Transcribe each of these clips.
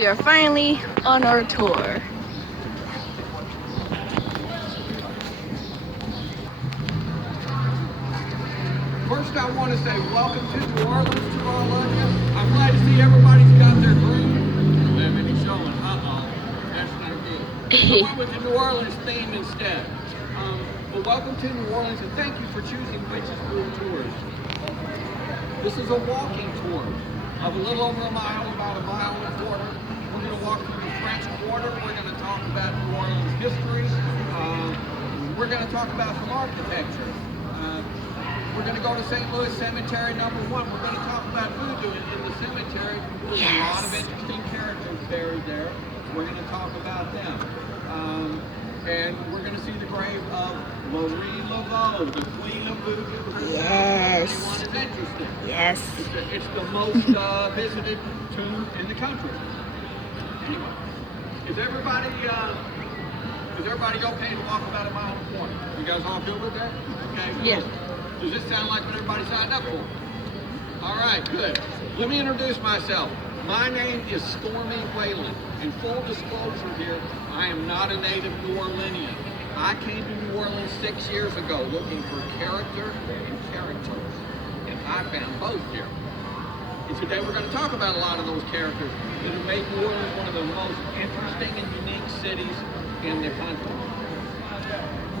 We are finally on our tour. First, I want to say welcome to New Orleans, to all of you. I'm glad to see everybody's got their green. I don't have any showing. That's not good. I went with the New Orleans theme instead. But welcome to New Orleans, and thank you for choosing Witch's Brew Tours. This is a walking tour of a little over a mile, about a mile and a quarter. We're going to walk through the French Quarter. We're going to talk about New Orleans history. We're going to talk about some architecture. We're going to go to St. Louis Cemetery #1. We're going to talk about voodoo in the cemetery. There's a lot of interesting characters buried there. We're going to talk about them. And we're going to see the grave of Laveau, the queen of voodoo. Yes. Anyone is interested. Yes. It's the most visited tomb in the country. Anyway, is everybody okay to walk about a mile and a quarter? You guys all good with that? Okay. Yeah. Does this sound like what everybody signed up for? All right, good. Let me introduce myself. My name is Stormy Whalen. In full disclosure here, I am not a native New Orleanian. I came to New Orleans 6 years ago looking for character and characters, and I found both here. And today we're going to talk about a lot of those characters that have made New Orleans one of the most interesting and unique cities in the country.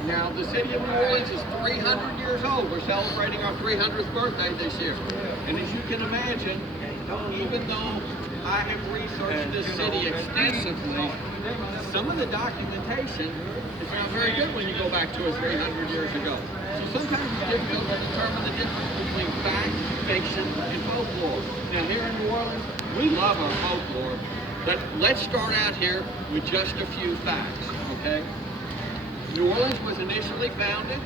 Now, the city of New Orleans is 300 years old. We're celebrating our 300th birthday this year. And as you can imagine, even though I have researched this city extensively, some of the documentation is not very good when you go back to 300 years ago. So sometimes it's difficult to determine the difference between fact, fiction, and folklore. Now, here in New Orleans, we love our folklore, but let's start out here with just a few facts, okay? New Orleans was initially founded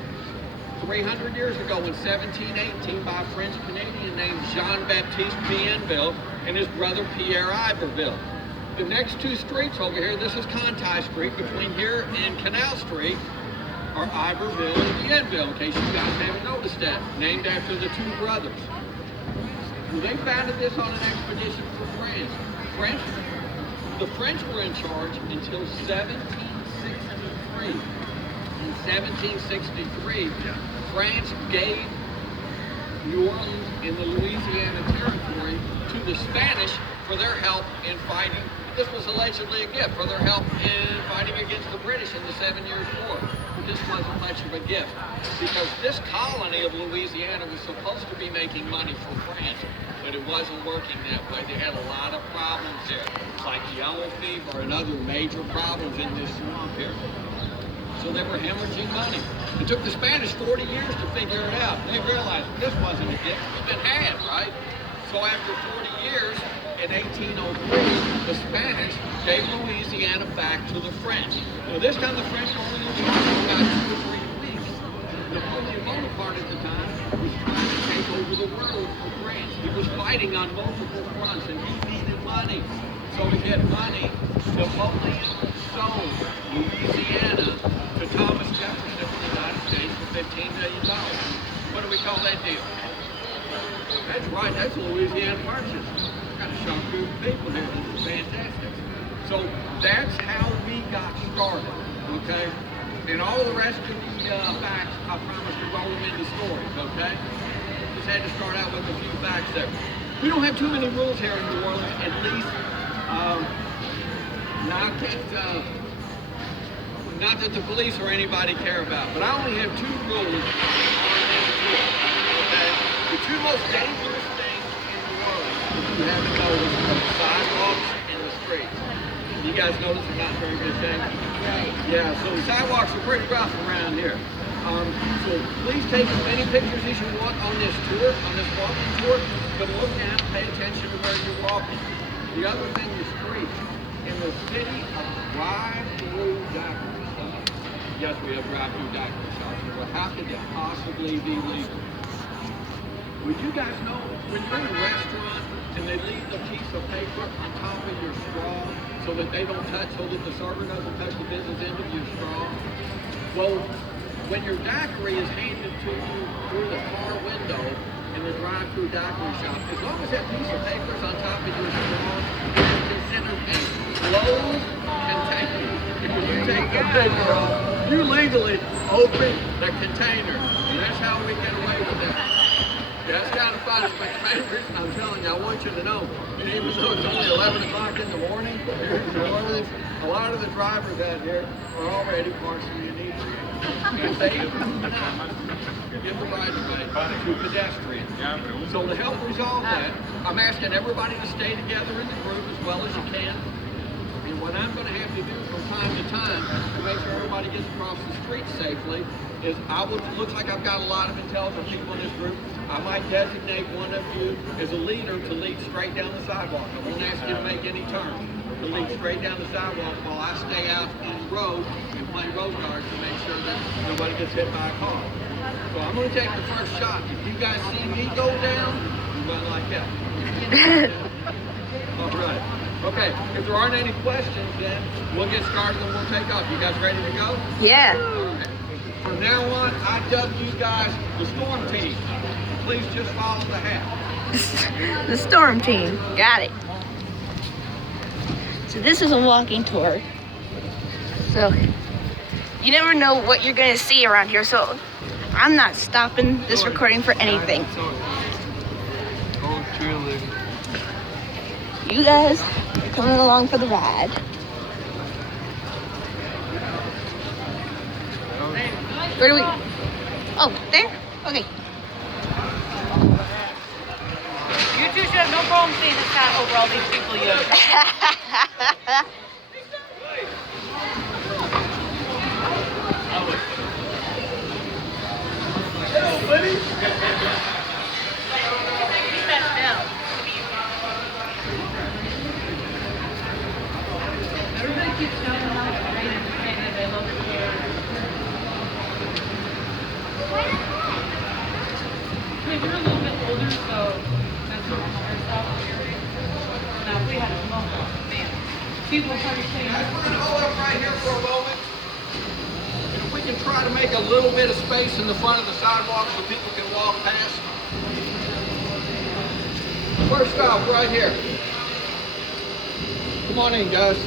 300 years ago in 1718 by a French Canadian named Jean-Baptiste Bienville and his brother Pierre Iberville. The next two streets over here, this is Conti Street, between here and Canal Street, are Iberville and Bienville, in case you guys haven't noticed that, named after the two brothers. Well, they founded this on an expedition for France. The French were in charge until 1763. In 1763, France gave New Orleans in the Louisiana Territory to the Spanish for their help in fighting. This was allegedly a gift for their help in fighting against the British in the 7 Years' War. But this wasn't much of a gift because this colony of Louisiana was supposed to be making money for France, but it wasn't working that way. They had a lot of problems there, like yellow fever and other major problems in this swamp here. So they were hemorrhaging money. It took the Spanish 40 years to figure it out. They realized this wasn't a gift, we've been had, right? So after 40 years, in 1803, the Spanish gave Louisiana back to the French. Now this time the French were only in charge for about 2 or 3 weeks. Napoleon Bonaparte at the time was trying to take over the world for France. He was fighting on multiple fronts and he needed money. So to get money, Napoleon sold Louisiana to Thomas Jefferson of the United States for $15 million. What do we call that deal? That's right, that's a Louisiana Purchase. Got a shock group of people here. This is fantastic. So that's how we got started, okay? And all the rest of the facts, I promise to roll them into stories, okay? Just had to start out with a few facts there. We don't have too many rules here in New Orleans, at least not that the police or anybody care about, but I only have 2 rules on this tour, okay? The 2 most dangerous things in the world, if you haven't noticed, are the sidewalks and the streets. You guys notice they're not very good things? Right. Yeah, so the sidewalks are pretty rough around here. So please take as many pictures as you want on this tour, on this walking tour, but look down, pay attention to where you're walking. The other thing is streets. In the city of drive-through daiquiri shops. Yes, we have drive-through daiquiri shops. Well, how could that possibly be legal? Would you guys know when you're in a restaurant and they leave a piece of paper on top of your straw so that they don't touch, so that the server doesn't touch the business end of your straw? Well, when your daiquiri is handed to you through the car window in the drive-through daiquiri shop, as long as that piece of paper is on top of your straw, it's in a closed container. Because you take the paper off, you legally open the container. And that's how we get away with it. Yeah, it's kind of fun, but the main reason I'm telling you, I want you to know, even though it's only 11 o'clock in the morning, a lot of the drivers out here are already partially inebriated. And they give the right of way to pedestrians. So to help resolve that, I'm asking everybody to stay together in the group as well as you can. And what I'm going to have to do from time to time to make sure everybody gets across the street safely is looks like I've got a lot of intelligent people in this group. I might designate one of you as a leader to lead straight down the sidewalk. I won't ask you to make any turns. To lead straight down the sidewalk while I stay out on the road and play road guard to make sure that nobody gets hit by a car. So I'm going to take the first shot. If you guys see me go down, you run like that. All right. Okay, if there aren't any questions, then we'll get started and we'll take off. You guys ready to go? Yeah. All right. From now on, I dub you guys the Storm Team. Please just follow the hat. The Storm Team. Got it. So this is a walking tour. So you never know what you're going to see around here. So I'm not stopping this recording for anything. Oh, truly. You guys are coming along for the ride. Where do we? Oh, there? Okay. You two should have no problem seeing this hat over all these people you have. Hello, buddy. Keep that down. Everybody keeps shouting out how great and entertaining they look here. If you're a little bit older, so that's normal hairstyle period. Now, if we had a mohawk, man, people start saying, Guys, we're going to hold up right here for a moment. And if we can try to make a little bit of space in the front of the sidewalk so people can walk past. First stop, right here. Come on in, guys.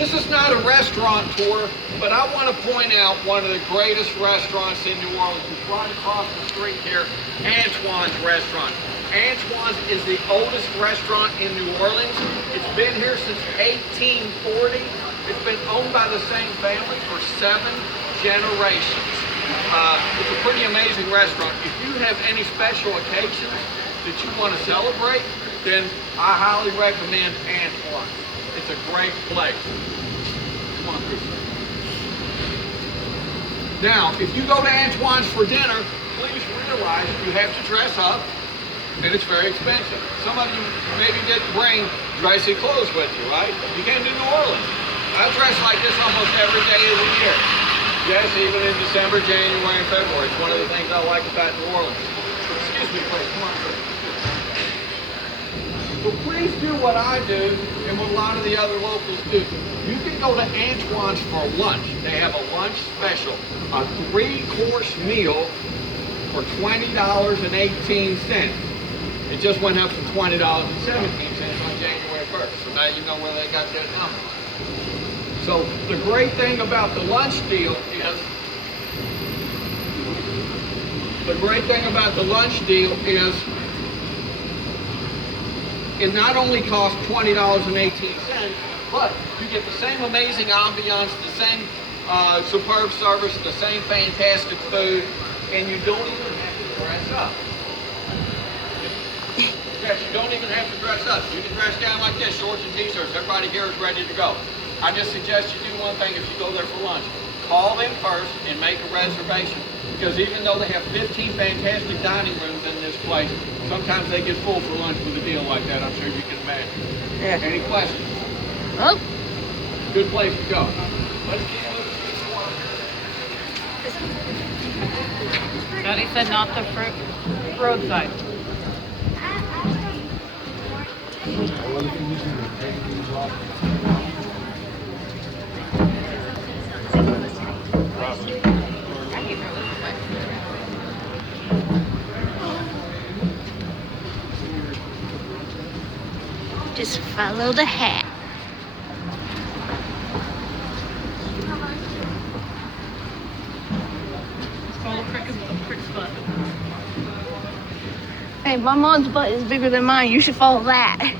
This is not a restaurant tour, but I want to point out one of the greatest restaurants in New Orleans. It's right across the street here, Antoine's Restaurant. Antoine's is the oldest restaurant in New Orleans. It's been here since 1840. It's been owned by the same family for 7 generations. It's a pretty amazing restaurant. If you have any special occasions that you want to celebrate, then I highly recommend Antoine's. It's a great place. Come on, Chris. Now, if you go to Antoine's for dinner, please realize you have to dress up, and it's very expensive. Some of you maybe didn't bring dressy clothes with you, right? You came to New Orleans. I dress like this almost every day of the year. Yes, even in December, January, and February. It's one of the things I like about New Orleans. Excuse me, please. Come on, Chris. So please do what I do and what a lot of the other locals do. You can go to Antoine's for lunch. They have a lunch special, a 3-course meal for $20.18. It just went up from $20.17 on January 1st. So now you know where they got that number. So the great thing about the lunch deal is, it not only costs $20.18, but you get the same amazing ambiance, the same superb service, the same fantastic food, and you don't even have to dress up. Yes, you don't even have to dress up. You can dress down like this, shorts and t-shirts. Everybody here is ready to go. I just suggest you do one thing if you go there for lunch. Call them first and make a reservation. Because even though they have 15 fantastic dining rooms in this place, sometimes they get full for lunch with a deal like that. I'm sure you can imagine. Yeah. Any questions? Oh. Good place to go. Let's keep moving. Daddy said not the roadside. Just Follow the hat. Follow Crick's butt. Hey, my mom's butt is bigger than mine. You should follow that.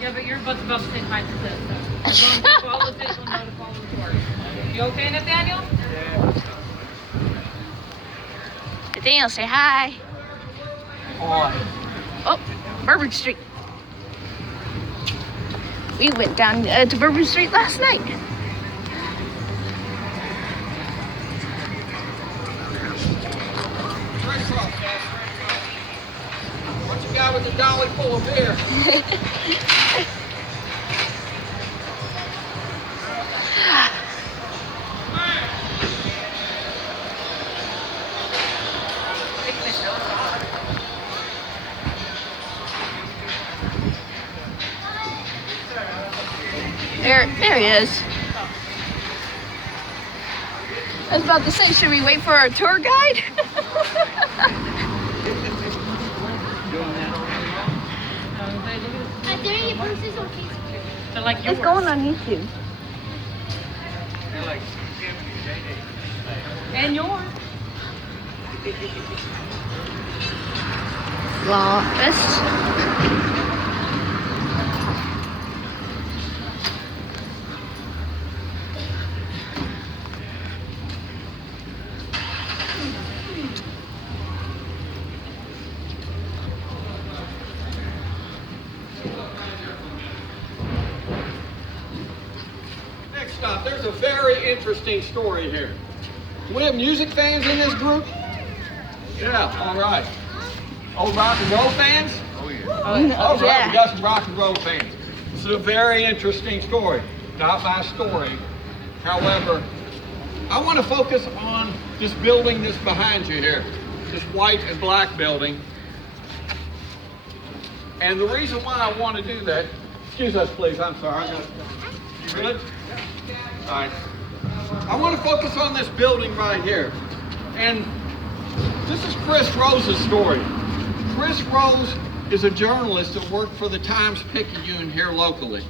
Yeah, but your butt's about the same height as this. So as long as you follow this, you'll know to follow the torch. You okay, Nathaniel? Nathaniel, say hi. Oh, Bourbon Street. We went down to Bourbon Street last night. What you got with the dolly full of beer? There he is. I was about to say, should we wait for our tour guide? They're like yours. It's going on YouTube. And yours. Law office. Next stop, there's a very interesting story here. Do we have music fans in this group? Yeah, all right. Old rock and roll fans? Oh, yeah. All right, Yeah. we got some rock and roll fans. This is a very interesting story. Not my story. However, I want to focus on this building that's behind you here. This white and black building. And the reason why I want to do that, excuse us please, I'm sorry. You good? All right. I want to focus on this building right here. And this is Chris Rose's story. Chris Rose is a journalist that worked for the Times-Picayune here locally.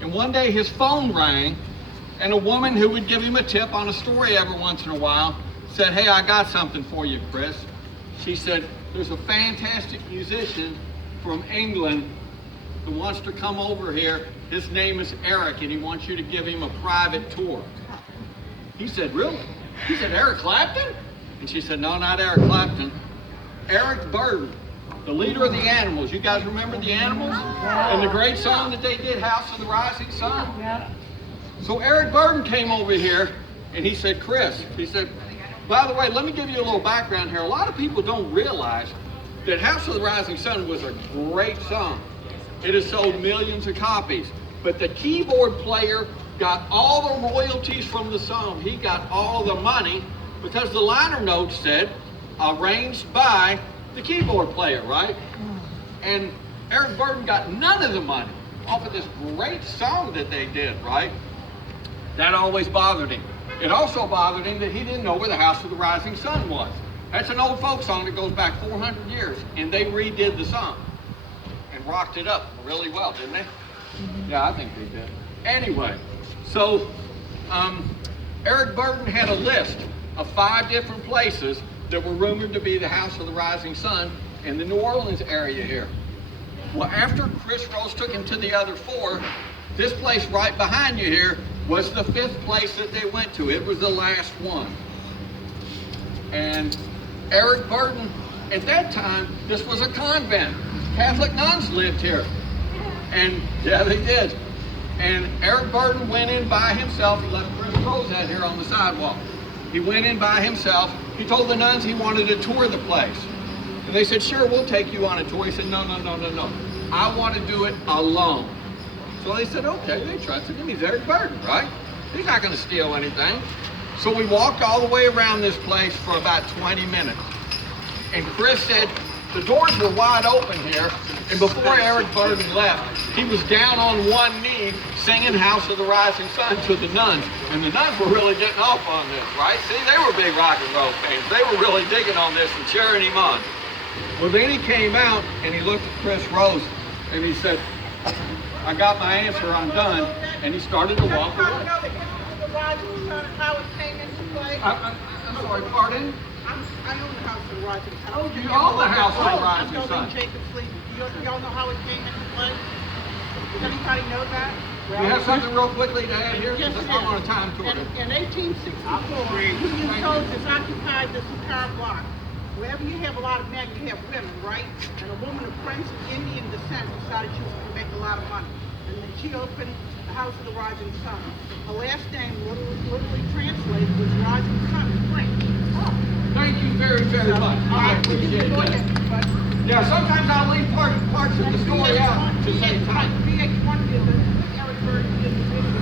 And one day his phone rang, and a woman who would give him a tip on a story every once in a while said, "Hey, I got something for you, Chris." She said, "There's a fantastic musician from England who wants to come over here. His name is Eric, and he wants you to give him a private tour." He said, "Really?" He said, "Eric Clapton?" And she said, "No, not Eric Clapton. Eric Burden, the leader of the Animals." You guys remember the Animals? And the great song that they did, House of the Rising Sun? Yeah. So Eric Burden came over here, and he said, "Chris," he said, "by the way, let me give you a little background here. A lot of people don't realize that House of the Rising Sun was a great song. It has sold millions of copies. But the keyboard player got all the royalties from the song. He got all the money because the liner notes said, arranged by the keyboard player, right? And Eric Burden got none of the money off of this great song that they did, right? That always bothered him. It also bothered him that he didn't know where the House of the Rising Sun was. That's an old folk song that goes back 400 years, and they redid the song and rocked it up really well, didn't they? Yeah, I think they did. Anyway, so Eric Burden had a list of 5 different places that were rumored to be the House of the Rising Sun in the New Orleans area here. Well, after Chris Rose took him to the other 4, this place right behind you here was the 5th place that they went to. It was the last one. And Eric Burden, at that time, this was a convent. Catholic nuns lived here. And yeah, they did. And Eric Burden went in by himself. He left Chris Rose out here on the sidewalk. He went in by himself. He told the nuns he wanted to tour the place. And they said, "Sure, we'll take you on a tour." He said, "No. I want to do it alone." So they said, okay, they trusted him. He's Eric Burden, right? He's not going to steal anything. So we walked all the way around this place for about 20 minutes. And Chris said, the doors were wide open here. And before Eric Burden left, he was down on one knee singing House of the Rising Sun to the nuns. And the nuns were really getting off on this, right? See, they were big rock and roll fans. They were really digging on this and cheering him on. Well, then he came out and he looked at Chris Rose and he said, I got my answer, I'm done. And he started to walk away. Know the history of the rising sun and how it came into play? I'm sorry, pardon? I own the house of the rising sun. Oh, you own the house of the rising sun. I'm Jacob's Leap. Y'all know how it came into play? Does anybody know that? You have something real quickly to add here? Yes, Because it I'm is. on a time tour. In 1864, Union soldiers occupied this entire block. Wherever you have a lot of men, you have women, right? And a woman of French and Indian descent decided she was going to make a lot of money. And then she opened the House of the Rising Sun. Her last name, literally translated, was Rising Sun in French. Thank you very, very much. I appreciate that. Yeah, sometimes I'll leave parts of the story out to save time. VH1 did it. Eric Burton did the video.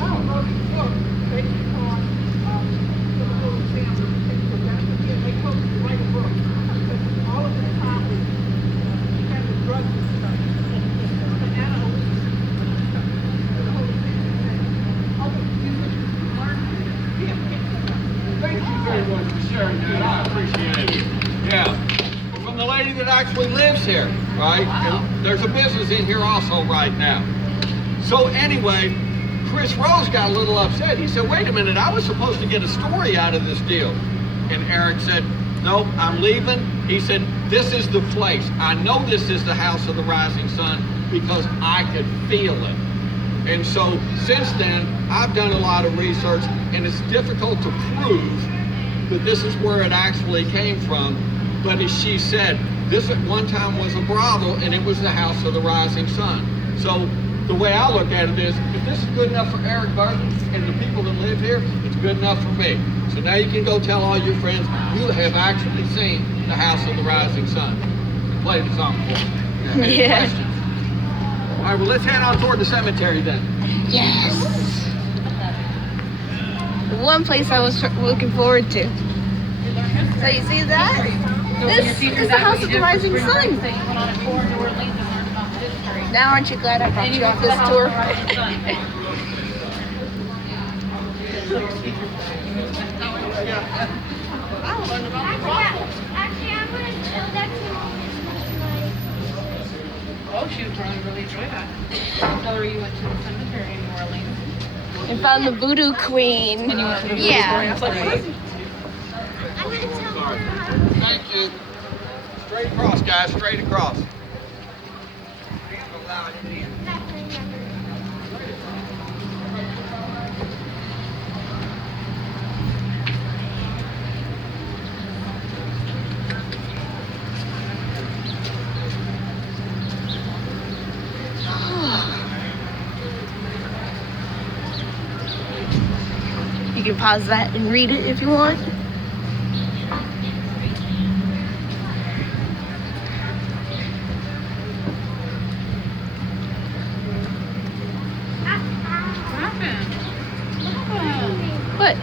I don't know these books based upon the little family. They told me to write a book. Because all of this time was kind of drugs and stuff. And banana leaves and stuff. The whole thing. Oh, you learn. Thank you very much for sharing that. I appreciate it. Yeah. From the lady that actually lives here, right? Wow. And there's a business in here also right now. So anyway, Chris Rose got a little upset. He said, wait a minute, I was supposed to get a story out of this deal. And Eric said, no, I'm leaving. He said, this is the place. I know this is the House of the Rising Sun because I could feel it. And so since then, I've done a lot of research, and it's difficult to prove that this is where it actually came from. But as she said, this at one time was a brothel, and it was the House of the Rising Sun. So the way I look at it is, if this is good enough for Eric Burton and the people that live here, it's good enough for me. So now you can go tell all your friends you have actually seen the House of the Rising Sun. Play the song for me. Any questions? All right, well, let's head on toward the cemetery then. Yes. The one place I was looking forward to. So you see that? This is the House of the Rising Sun. Now aren't you glad I brought you on this tour? Oh, she would probably really enjoy that. Tell her you went to the cemetery in New Orleans. And found the Voodoo Queen. And you went to the Yeah. Sorry. Thank you. Straight across, guys, straight across. You can pause that and read it if you want. What?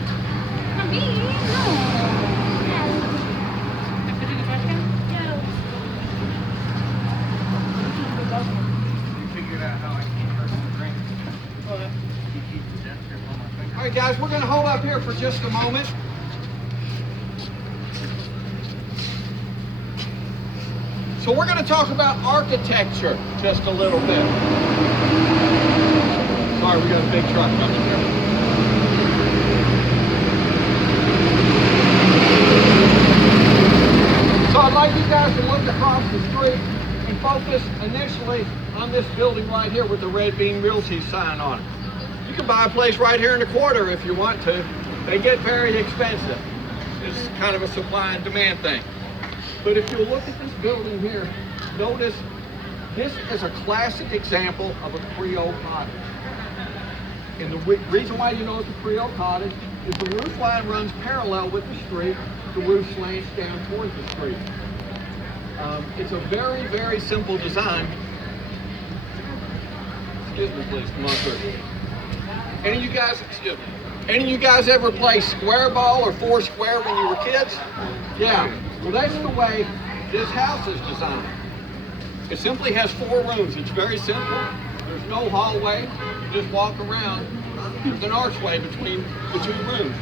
All right, guys, we're going to hold up here for just a moment. So we're going to talk about architecture just a little bit. Sorry, we got a big truck coming here. So I'd like you guys to look across the street and focus initially on this building right here with the Red Bean Realty sign on it. You can buy a place right here in the quarter if you want to. They get very expensive. It's kind of a supply and demand thing. But if you look at this building here, notice this is a classic example of a Creole cottage. And the reason why you know it's a Creole cottage is the roof line runs parallel with the street. The roof slants down towards the street. It's a very, very simple design. Excuse me, please, come on through. Any of you guys, excuse me, any of you guys ever play square ball or four square when you were kids? Yeah, well that's the way this house is designed. It simply has 4 rooms. It's very simple. There's no hallway. You just walk around. There's an archway between the 2 rooms.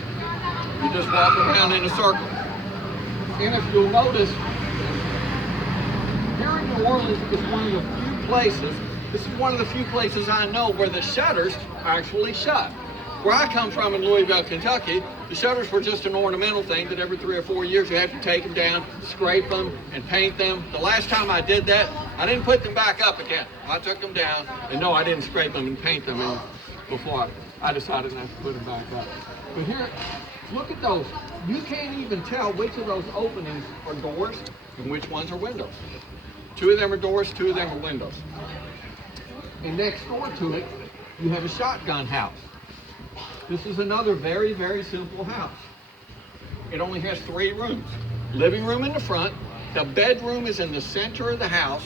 You just walk around in a circle. And if you'll notice, here in New Orleans is one of the few places This is one of the few places I know where the shutters actually shut. Where I come from in Louisville, Kentucky, the shutters were just an ornamental thing that every 3 or 4 years you had to take them down, scrape them, and paint them. The last time I did that, I didn't put them back up again. I took them down, and no, I didn't scrape them and paint them before I decided not to put them back up. But here, look at those. You can't even tell which of those openings are doors and which ones are windows. 2 of them are doors, 2 of them are windows. And next door to it, you have a shotgun house. This is another very, very simple house. It only has 3 rooms. Living room in the front, the bedroom is in the center of the house,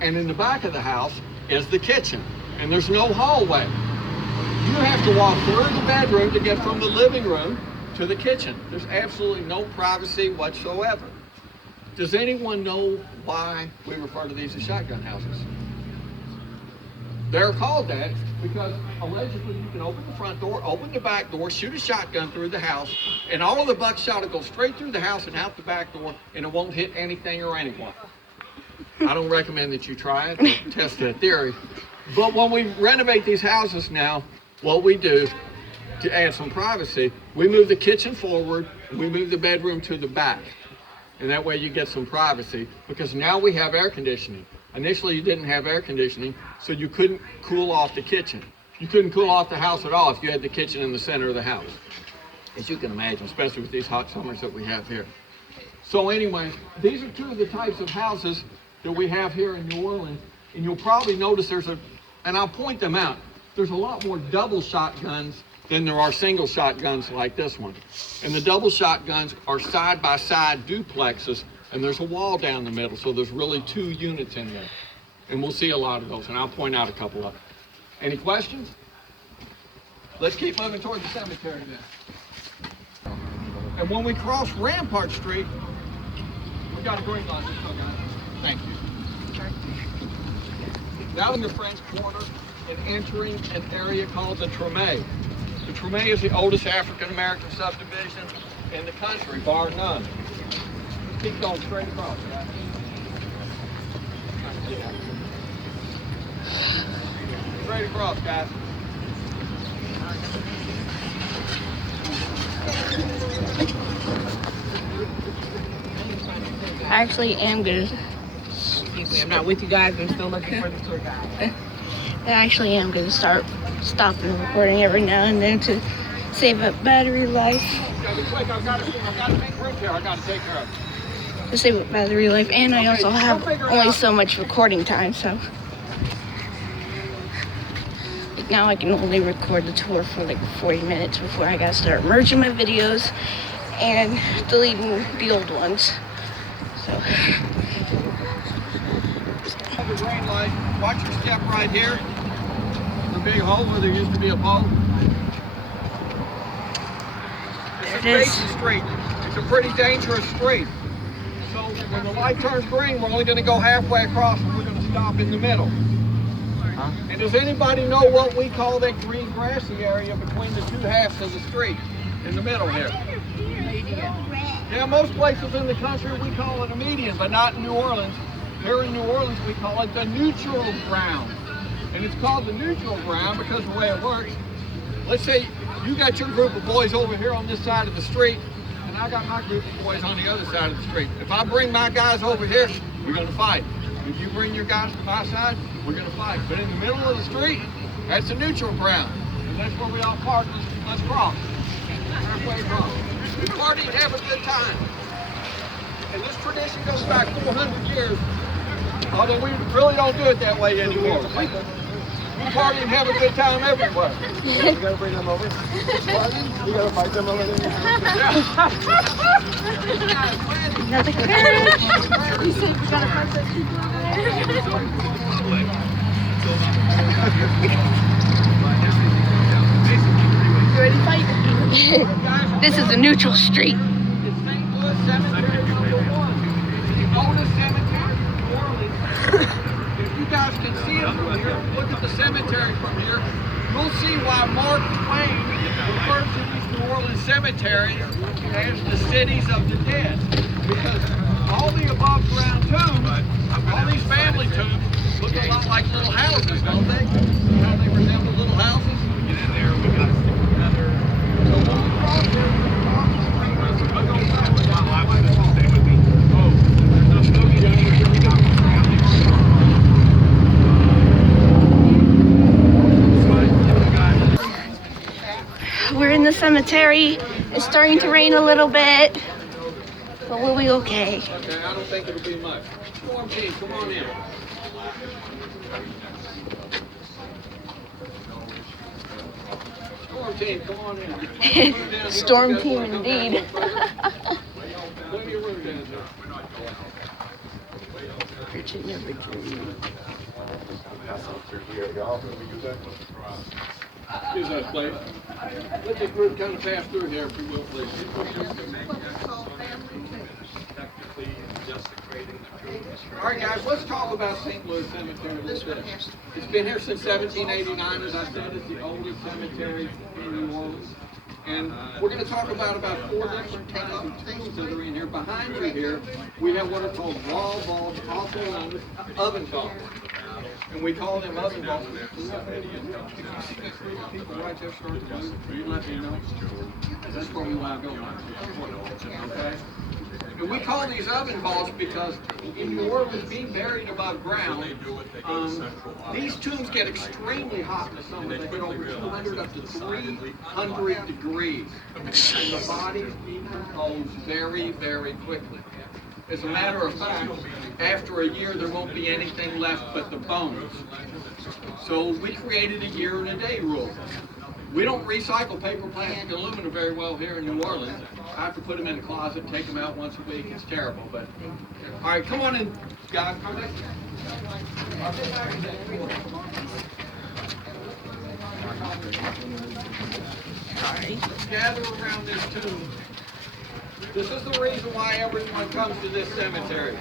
and in the back of the house is the kitchen. And there's no hallway. You have to walk through the bedroom to get from the living room to the kitchen. There's absolutely no privacy whatsoever. Does anyone know why we refer to these as shotgun houses? They're called that because allegedly you can open the front door, open the back door, shoot a shotgun through the house, and all of the buckshot will go straight through the house and out the back door, and it won't hit anything or anyone. I don't recommend that you try it or test that theory. But when we renovate these houses now, what we do to add some privacy, we move the kitchen forward and we move the bedroom to the back. And that way you get some privacy, because now we have air conditioning. Initially you didn't have air conditioning, so you couldn't cool off the kitchen. You couldn't cool off the house at all if you had the kitchen in the center of the house, as you can imagine, especially with these hot summers that we have here. So anyway, these are 2 of the types of houses that we have here in New Orleans, and you'll probably notice and I'll point them out, there's a lot more double shotguns than there are single shotguns like this one. And the double shotguns are side-by-side duplexes, and there's a wall down the middle, so there's really 2 units in there. And we'll see a lot of those, and I'll point out a couple of them. Any questions? Let's keep moving toward the cemetery then. And when we cross Rampart Street, we got a green light. Thank you. Now in the French Quarter and entering an area called the Treme. The Treme is the oldest African-American subdivision in the country, bar none. Keep going straight across, guys. Straight across, guys. I actually am good. Excuse me, I'm not with you guys. I'm still looking for the tour guide. I actually am going to start stopping the recording every now and then to save up battery life. Gotta be quick. I've got a big group here I got to take care of. To save up battery life, and I also have only so much recording time, so like now I can only record the tour for like 40 minutes before I gotta start merging my videos and deleting the old ones. So The green light. Watch your step right here. The big hole where there used to be a pole. This is Mason Street. It's a pretty dangerous street. So when the light turns green, we're only going to go halfway across, and we're going to stop in the middle. And does anybody know what we call that green grassy area between the 2 halves of the street in the middle here? Yeah, most places in the country we call it a median, but not in New Orleans. Here in New Orleans we call it the neutral ground. And it's called the neutral ground because of the way it works. Let's say you got your group of boys over here on this side of the street, and I got my group of boys on the other side of the street. If I bring my guys over here, we're going to fight. If you bring your guys to my side, we're going to fight. But in the middle of the street, that's the neutral ground. And that's where we all park. Let's cross. Halfway across. We party and have a good time. And this tradition goes back 400 years, although we really don't do it that way anymore. We party and have a good time everywhere. You gotta bring them over. You gotta fight them over there. another carriage. You said we gotta fight those people over You ready to fight? This is a neutral street. It's St. Louis Cemetery number 1. It's the oldest cemetery in New Orleans. If you guys can see it from here, look at the cemetery from here, you'll see why Mark Twain refers to these New Orleans cemeteries as the cities of the dead. Because all the above ground tombs, all these family tombs, look a lot like little houses, don't they? See how they resemble little houses? Get in there, we got to stick together. So when we cross here, we're going to cross the street. Let's go back. Stay with me. Oh, there's no smoky down here. We got one surrounding. We're in the cemetery. It's starting to rain a little bit, but we'll be okay. Okay, I don't think it'll be much. Storm team, come on in. Storm team, come on in. Storm team indeed. Plenty of room down there. Virginia, Virginia. Excuse us, please. Let this group kind of pass through here, if you will, please. All right, guys, let's talk about St. Louis Cemetery a little bit. It's been here since 1789. As I said, it's the oldest cemetery in New Orleans. And we're going to talk about 4 different kinds of tombs that are in here. Behind you here, we have what are called wall vaults, also known as oven vaults. And we call them oven vaults. If you see that group of people right there start to move, you let me know. That's where we want to go. Okay? And we call these oven vaults because in New Orleans, being buried above ground, these tombs get extremely hot in the summer. They get over 200 up to 300 degrees. And the bodies decompose very, very quickly. As a matter of fact, after a year, there won't be anything left but the bones. So we created a year and a day rule. We don't recycle paper, plastic, and aluminum very well here in New Orleans. I have to put them in the closet and take them out once a week. It's terrible, but... All right, come on in, guys. Come in. Let's gather around this tomb. This is the reason why everyone comes to this cemetery.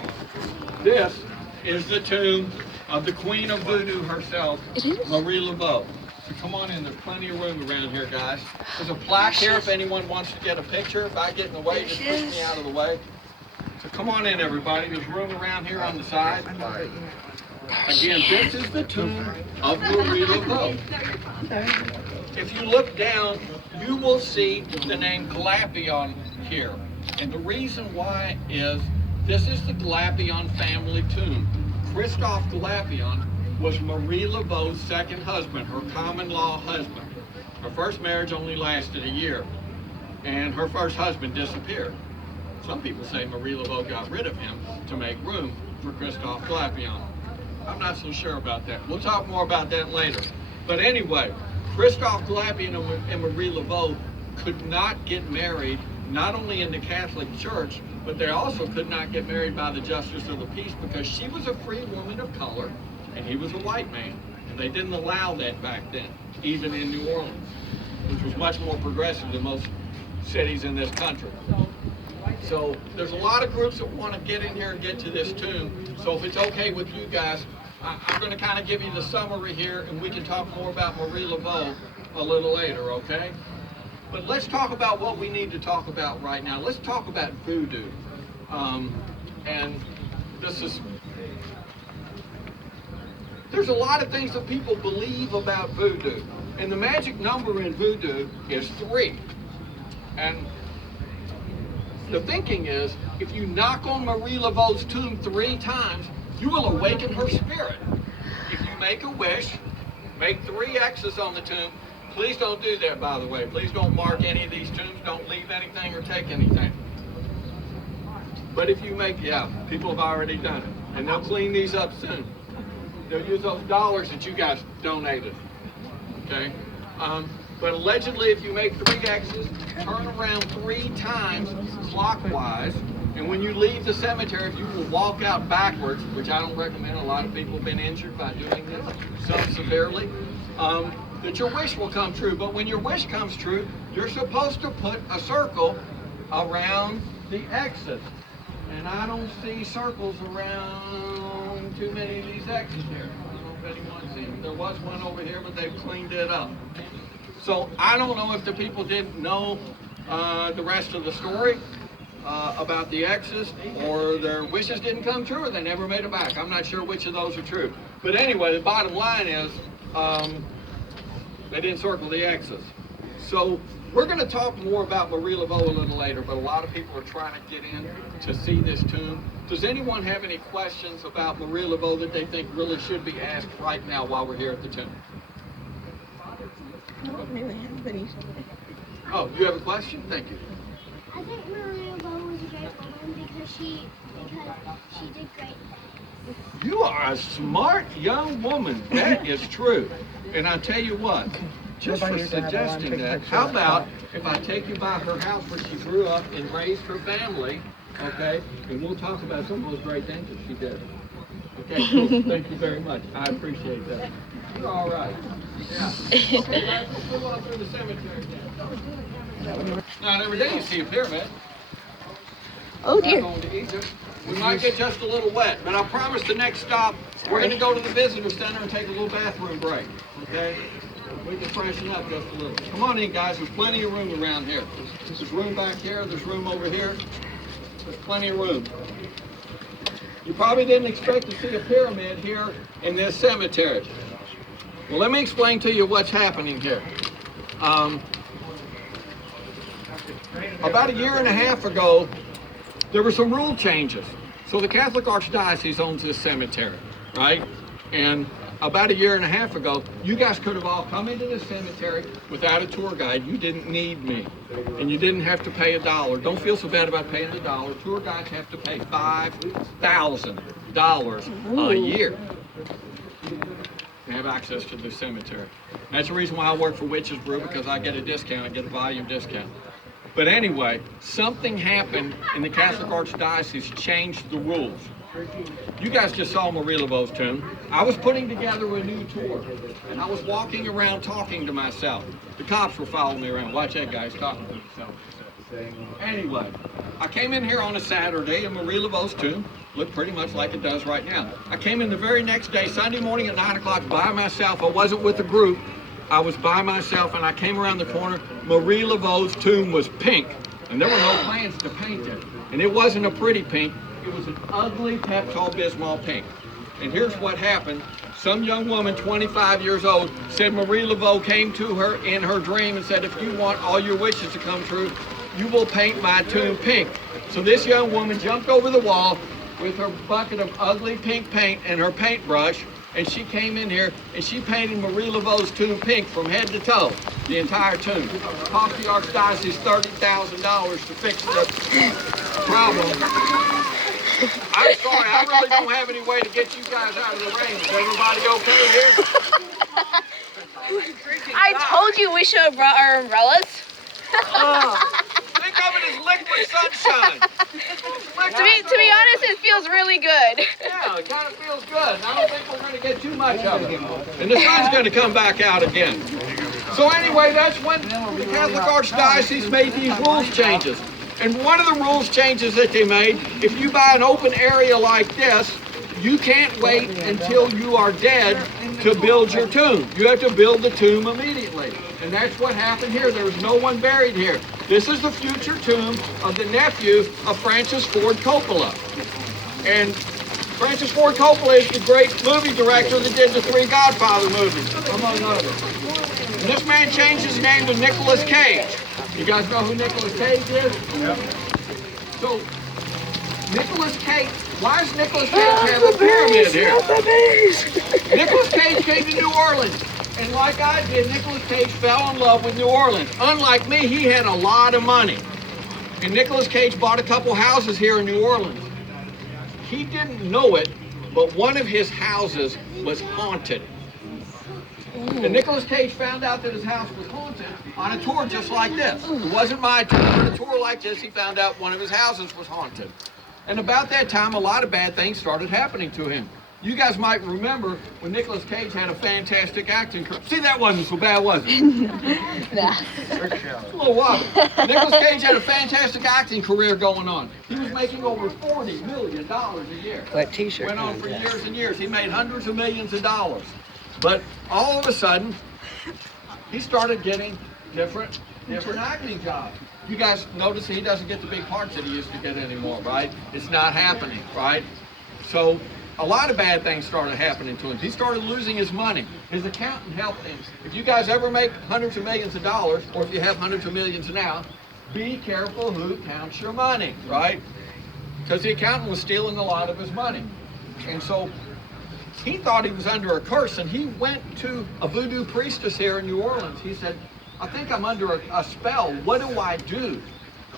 This is the tomb of the Queen of Voodoo herself, Marie Laveau. So come on in, there's plenty of room around here, guys. There's a plaque here if anyone wants to get a picture. If I get in the way, just push me out of the way. So come on in, everybody. There's room around here on the side. Again, this is the tomb of Marie Laveau. If you look down, you will see the name Clapton here. And the reason why is this is the Clapton family tomb. Christophe Clapton was Marie Laveau's second husband, her common-law husband. Her first marriage only lasted a year, and her first husband disappeared. Some people say Marie Laveau got rid of him to make room for Christophe Clapton. I'm not so sure about that. We'll talk more about that later. But anyway, Christophe Clapton and Marie Laveau could not get married, not only in the Catholic Church, but they also could not get married by the Justice of the Peace because she was a free woman of color and he was a white man. And they didn't allow that back then, even in New Orleans, which was much more progressive than most cities in this country. So there's a lot of groups that want to get in here and get to this tomb. So if it's okay with you guys, I'm going to kind of give you the summary here, and we can talk more about Marie Laveau a little later, okay? But let's talk about what we need to talk about right now. Let's talk about voodoo. And this is... There's a lot of things that people believe about voodoo. And the magic number in voodoo is 3. And the thinking is, if you knock on Marie Laveau's tomb 3 times, you will awaken her spirit. If you make a wish, make 3 X's on the tomb. Please don't do that, by the way. Please don't mark any of these tombs. Don't leave anything or take anything. But if you make, people have already done it. And they'll clean these up soon. They'll use those dollars that you guys donated. Okay? But allegedly, if you make 3 X's, turn around 3 times clockwise, and when you leave the cemetery, if you will walk out backwards, which I don't recommend, a lot of people have been injured by doing this, some severely, that your wish will come true. But when your wish comes true, you're supposed to put a circle around the X's. And I don't see circles around too many of these X's here. I don't know if anyone's seen them. There was one over here, but they've cleaned it up. So I don't know if the people didn't know the rest of the story, about the exes, or their wishes didn't come true, or they never made it back. I'm not sure which of those are true. But anyway, the bottom line is they didn't circle the exes. So we're going to talk more about Marie Laveau a little later, but a lot of people are trying to get in to see this tomb. Does anyone have any questions about Marie Laveau that they think really should be asked right now while we're here at the tomb? I don't really have any. Oh, you have a question? Thank you. I think Marie Laveau was a great woman because she did great things. You are a smart young woman. That is true. And I tell you what, just for suggesting that, how about if I take you by her house where she grew up and raised her family, okay? And we'll talk about some of those great things that she did. Okay, cool. Thank you very much. I appreciate that. You're all right. Yeah. Okay, guys, let's move on through the cemetery now. Not every day you see a pyramid. Oh Not dear. going to Egypt. We might get just a little wet, but I promise the next stop, we're going to go to the visitor center and take a little bathroom break, okay? We can freshen up just a little. Come on in, guys. There's plenty of room around here. There's room back here. There's room over here. There's plenty of room. You probably didn't expect to see a pyramid here in this cemetery. Well, let me explain to you what's happening here. About a year and a half ago, there were some rule changes. So the Catholic Archdiocese owns this cemetery, right? And about a year and a half ago, you guys could have all come into this cemetery without a tour guide. You didn't need me. And you didn't have to pay $1. Don't feel so bad about paying $1. Tour guides have to pay $5,000 a year to have access to the cemetery. That's the reason why I work for Witches Brew, because I get a discount. I get a volume discount. But anyway, something happened in the Catholic Archdiocese, changed the rules. You guys just saw Marie Laveau's tomb. I was putting together a new tour, and I was walking around talking to myself. The cops were following me around. Watch that guy's talking to himself. Anyway, I came in here on a Saturday, and Marie Laveau's tomb looked pretty much like it does right now. I came in the very next day, Sunday morning at 9 o'clock, by myself. I wasn't with a group. I was by myself, and I came around the corner. Marie Laveau's tomb was pink, and there were no plans to paint it. And it wasn't a pretty pink. It was an ugly Pepto-Bismol pink. And here's what happened. Some young woman, 25 years old, said Marie Laveau came to her in her dream and said, if you want all your wishes to come true, you will paint my tomb pink. So this young woman jumped over the wall with her bucket of ugly pink paint and her paintbrush, and she came in here and she painted Marie Laveau's tomb pink from head to toe, the entire tomb. It cost the Archdiocese $30,000 to fix the problem. I'm sorry, I really don't have any way to get you guys out of the rain. Is everybody okay here? I told you we should have brought our umbrellas. Think of it as liquid sunshine. To be honest, it feels really good. Yeah, it kind of feels good. I don't think we're going to get too much of it. And the sun's going to come back out again. So anyway, that's when the Catholic Archdiocese made these rules changes. And one of the rules changes that they made, if you buy an open area like this, you can't wait until you are dead to build your tomb. You have to build the tomb immediately. And that's what happened here. There was no one buried here. This is the future tomb of the nephew of Francis Ford Coppola. And Francis Ford Coppola is the great movie director that did the 3 Godfather movies, among others. And this man changed his name to Nicolas Cage. You guys know who Nicolas Cage is? Yep. So, Nicolas Cage, why does Nicolas Cage have a pyramid here? Nicolas Cage came to New Orleans. And like I did, Nicolas Cage fell in love with New Orleans. Unlike me, he had a lot of money. And Nicolas Cage bought a couple houses here in New Orleans. He didn't know it, but one of his houses was haunted. And Nicolas Cage found out that his house was haunted on a tour just like this. It wasn't my tour, but a tour like this, he found out one of his houses was haunted. And about that time, a lot of bad things started happening to him. You guys might remember when Nicolas Cage had a fantastic acting career. See, that wasn't so bad, was it? Nah. A little while. Nicolas Cage had a fantastic acting career going on. He was making over $40 million a year. That t-shirt Went on for years and years. He made hundreds of millions of dollars. But all of a sudden, he started getting different acting jobs. You guys notice he doesn't get the big parts that he used to get anymore, right? It's not happening, right? So a lot of bad things started happening to him. He started losing his money. His accountant helped him. If you guys ever make hundreds of millions of dollars, or if you have hundreds of millions now, be careful who counts your money, right? Because the accountant was stealing a lot of his money. And so he thought he was under a curse, and he went to a voodoo priestess here in New Orleans. He said, I think I'm under a spell. What do I do?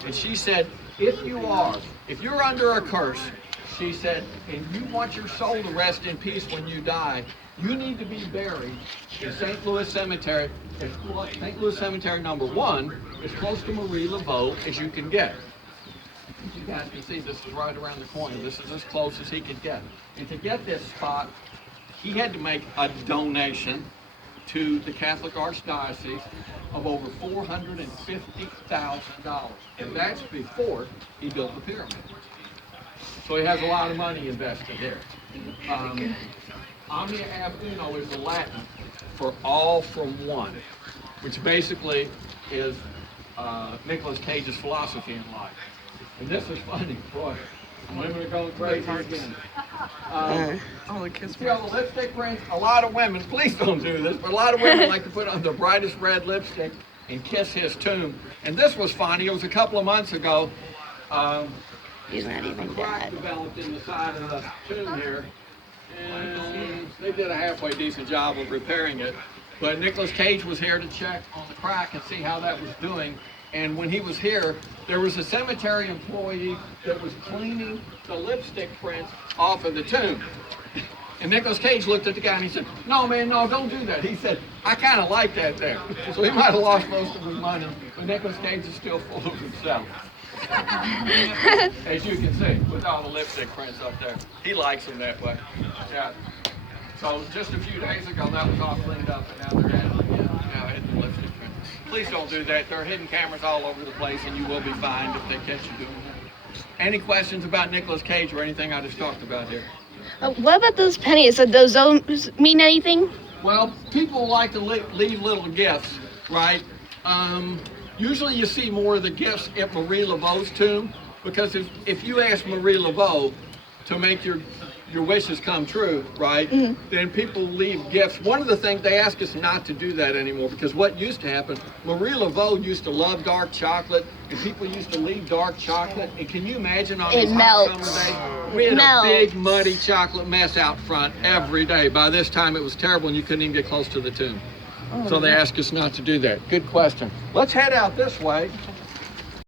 And she said, if you're under a curse, she said, and you want your soul to rest in peace when you die, you need to be buried in St. Louis Cemetery. St. Louis Cemetery number 1 is close to Marie Laveau as you can get. As you guys can see, this is right around the corner. This is as close as he could get. And to get this spot, he had to make a donation to the Catholic Archdiocese of over $450,000. And that's before he built the pyramid. So he has a lot of money invested here. Omnia ab uno is the Latin for all from one, which basically is Nicolas Cage's philosophy in life. And this is funny, boy. Women are going crazy again. See all the lipstick prints? A lot of women, please don't do this, but a lot of women like to put on the brightest red lipstick and kiss his tomb. And this was funny. It was a couple of months ago. He's not even dead. Developed in the side of the tomb here, and they did a halfway decent job of repairing it. But Nicolas Cage was here to check on the crack and see how that was doing. And when he was here, there was a cemetery employee that was cleaning the lipstick prints off of the tomb. And Nicolas Cage looked at the guy and he said, no, man, no, don't do that. He said, I kind of like that there. So he might have lost most of his money, but Nicolas Cage is still full of himself. As you can see, with all the lipstick prints up there. He likes them that way. Yeah. So just a few days ago, that was all cleaned up, and now they're at it again. Now hitting the lipstick prints. Please don't do that. There are hidden cameras all over the place, and you will be fined if they catch you doing that. Any questions about Nicolas Cage or anything I just talked about here? What about those pennies? Do those mean anything? Well, people like to leave little gifts, right? Usually you see more of the gifts at Marie Laveau's tomb, because if you ask Marie Laveau to make your wishes come true, right, then people leave gifts. One of the things, they ask us not to do that anymore, because what used to happen, Marie Laveau used to love dark chocolate, and people used to leave dark chocolate, and can you imagine on these hot summer days, we had a big muddy chocolate mess out front every day. By this time it was terrible, and you couldn't even get close to the tomb. So they ask us not to do that. Good question. Let's head out this way.